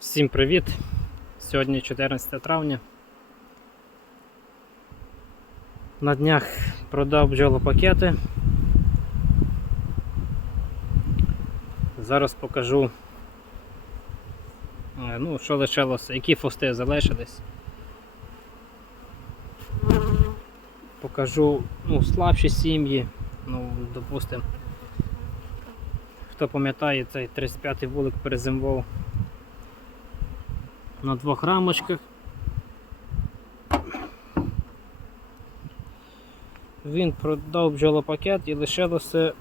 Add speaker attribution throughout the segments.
Speaker 1: Всім привіт! Сьогодні 14 травня. На днях продав бджолопакети. Зараз покажу, е, ну, що лишилося, які фости залишились. Покажу ну, слабші сім'ї, ну, допустимо. Хто пам'ятає, цей 35-й вулик перезимував на двох рамочках. Він продав бджолопакет і лишилося,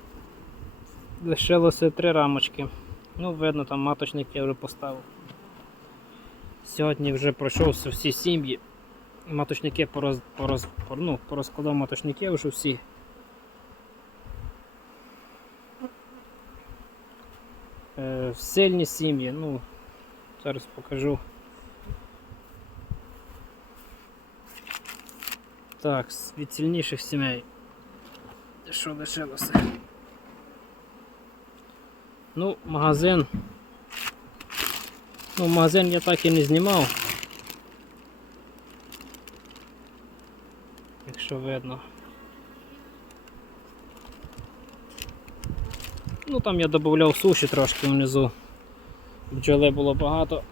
Speaker 1: лишилося три рамочки. Ну, видно, там маточник я вже поставив. Сьогодні вже пройшовся всі сім'ї. Маточники пороз, пороз, пор- ну, порозкладав маточники вже всі. Е, сильні сім'ї, ну, зараз покажу. Так, від сильніших сімей. Що лишилося? Ну, магазин. Ну, магазин я так і не знімав. Якщо видно. Ну там я додавав суші трошки внизу. Бджоли було багато.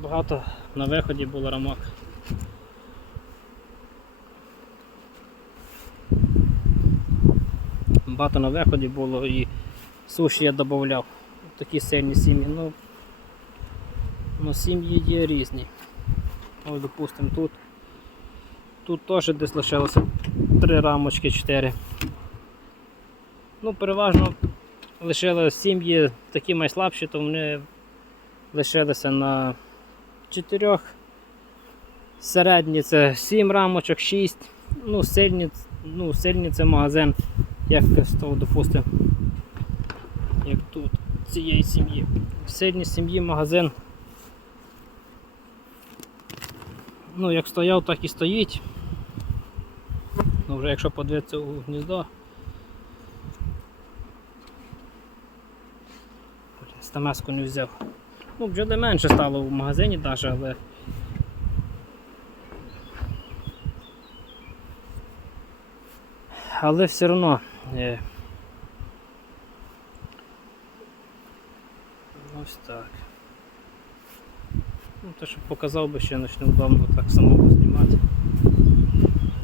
Speaker 1: Багато на виході було рамок. Багато на виході було і суші я додавав. Такі сильні сім'ї. Ну, ну сім'ї є різні. Ось, допустимо, тут. Тут теж десь лишилося три рамочки, чотири. Ну, переважно лишили сім'ї такі найслабші, то вони лишилися на чотирьох. Середні це 7 рамочок, 6. Ну, сильні, ну, сильні це магазин, як з того, допустимо, як тут, цієї сім'ї. В сильній сім'ї магазин. Ну, як стояв, так і стоїть. Ну, вже якщо подивитися у гніздо. Стамеску не взяв. Ну, бджоли менше стало в магазині навіть, але. Але все одно. Е... Ось так. Ну, то, що показав би ще почну вдома так самому знімати.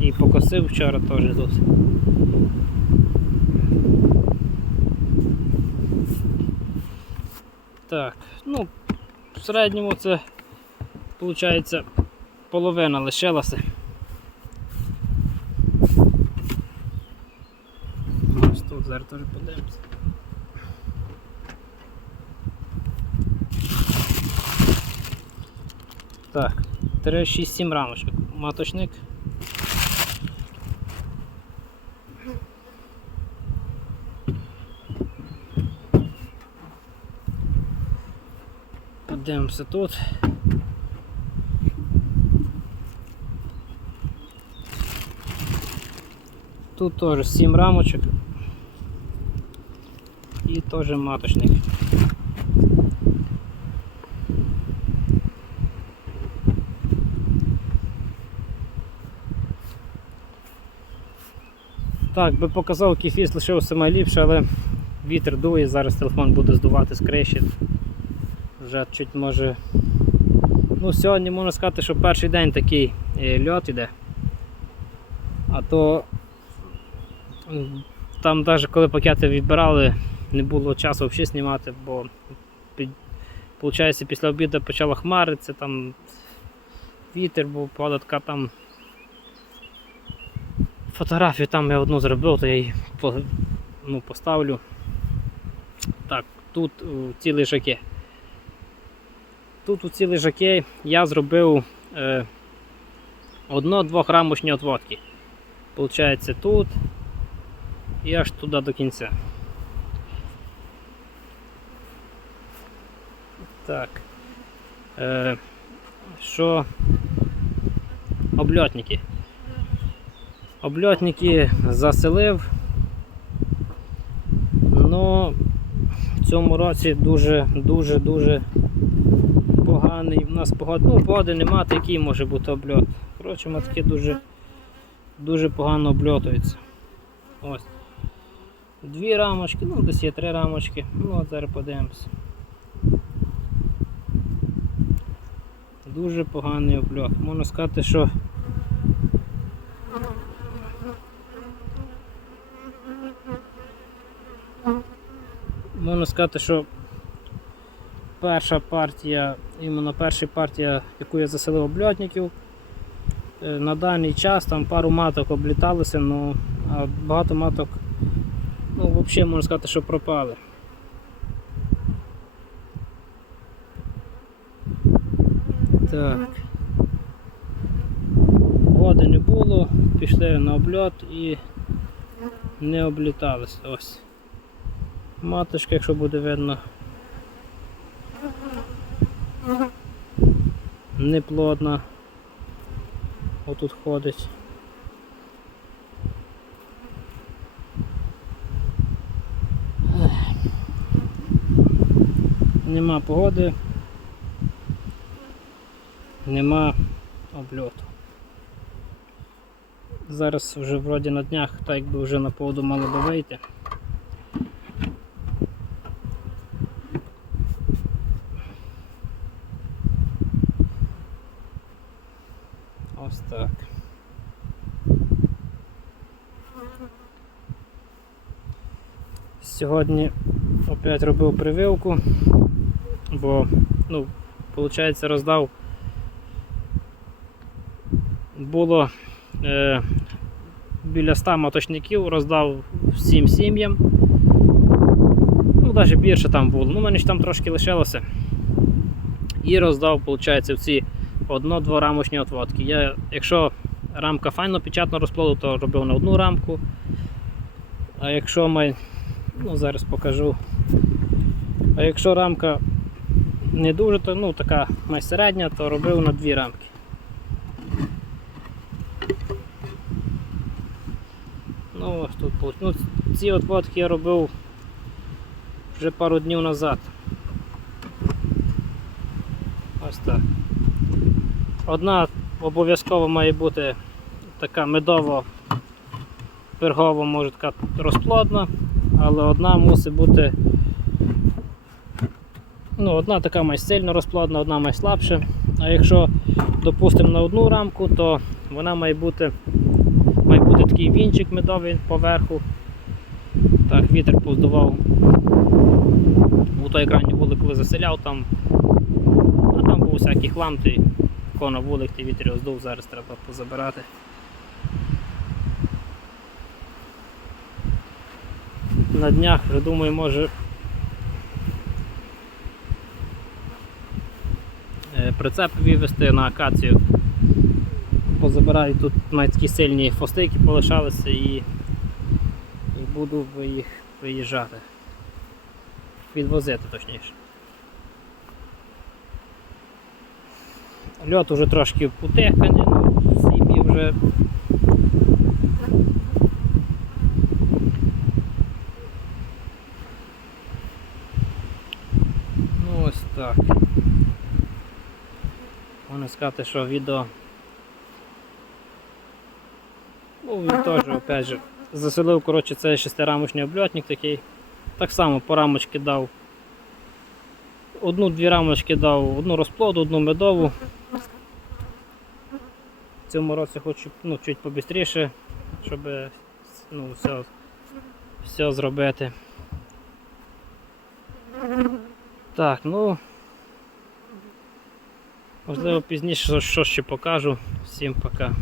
Speaker 1: І покосив вчора теж тут. Так, ну, в середньому це виходить половина лишилася. Ось тут зараз теж подивимося. Так, 3, 6, 7 рамочок. Маточник. Подивимося тут. Тут теж 7 рамочок. І теж маточник. Так, би показав кефіс лишився найліпше, але вітер дує, зараз телефон буде здувати з. Вже чуть може. Ну, сьогодні можна сказати, що перший день такий е, льот іде. А то там навіть коли пакети відбирали, не було часу взагалі знімати, бо виходить, після обіду почало хмаритися, там вітер був, палатка там. Фотографію там я одну зробив, то я її ну, поставлю. Так, тут ці лежаки. Тут у ці лежаки я зробив е, одно-двохрамочні отводки. Получається тут і аж туди до кінця. Так. Е, що обльотники. Обльотники заселив. Ну в цьому році дуже дуже дуже поганий. У нас погода, ну, погоди нема, який може бути обльот. Коротше, матки дуже, дуже погано обльотуються. Ось. Дві рамочки, ну десь є три рамочки. Ну от зараз подивимося. Дуже поганий обльот. Можна сказати, що можна сказати, що перша партія, іменно перша партія, яку я заселив обльотників, е, на даний час там пару маток обліталося, ну, а багато маток, ну, взагалі можна сказати, що пропали. Так. Води не було, пішли на обльот і не обліталися. Ось. Маточка, якщо буде видно. Неплодна. Отут ходить. Нема погоди. Нема обльоту. Зараз вже вроді на днях, так якби вже на поводу мало би вийти. Ось так. Сьогодні опять робив прививку, бо, ну, виходить, роздав. Було е, біля 100 моточників, роздав всім сім'ям. Ну, навіть більше там було. Ну, в мене ж там трошки лишилося. І роздав, виходить, в ці одно-дворамочні отводки. Я, якщо рамка файно печатно розплоду, то робив на одну рамку. А якщо май, ну зараз покажу. А якщо рамка не дуже, то ну така май середня, то робив на дві рамки. Ну тут ну, ці отводки я робив вже пару днів назад. Ось так. Одна обов'язково має бути така медово пергова, може така розплодна, але одна мусить бути. Ну, одна така має сильно розплодна, одна має слабше. А якщо, допустимо, на одну рамку, то вона має бути має такий вінчик медовий поверху. Так, вітер поздував. У той екрані були, коли заселяв там. А там був всякий хлам, той кона вулик, той вітер його зараз треба позабирати. На днях вже думаю, може е, прицеп вивезти на акацію. Позабираю тут навіть такі сильні фости, які полишалися і, і буду їх виїжджати. Відвозити точніше. Льот уже трошки потеханий, ну, сім'ї вже. Ну ось так. Можна сказати, що відео. Ну, він теж, опять же, заселив, коротше, цей шестирамочний обльотник такий. Так само по рамочки дав. Одну-дві рамочки дав, одну розплоду, одну медову. В цьому році хочу ну, чуть побистріше, щоб ну, все, все зробити. Так, ну можливо пізніше що- що ще покажу. Всім пока.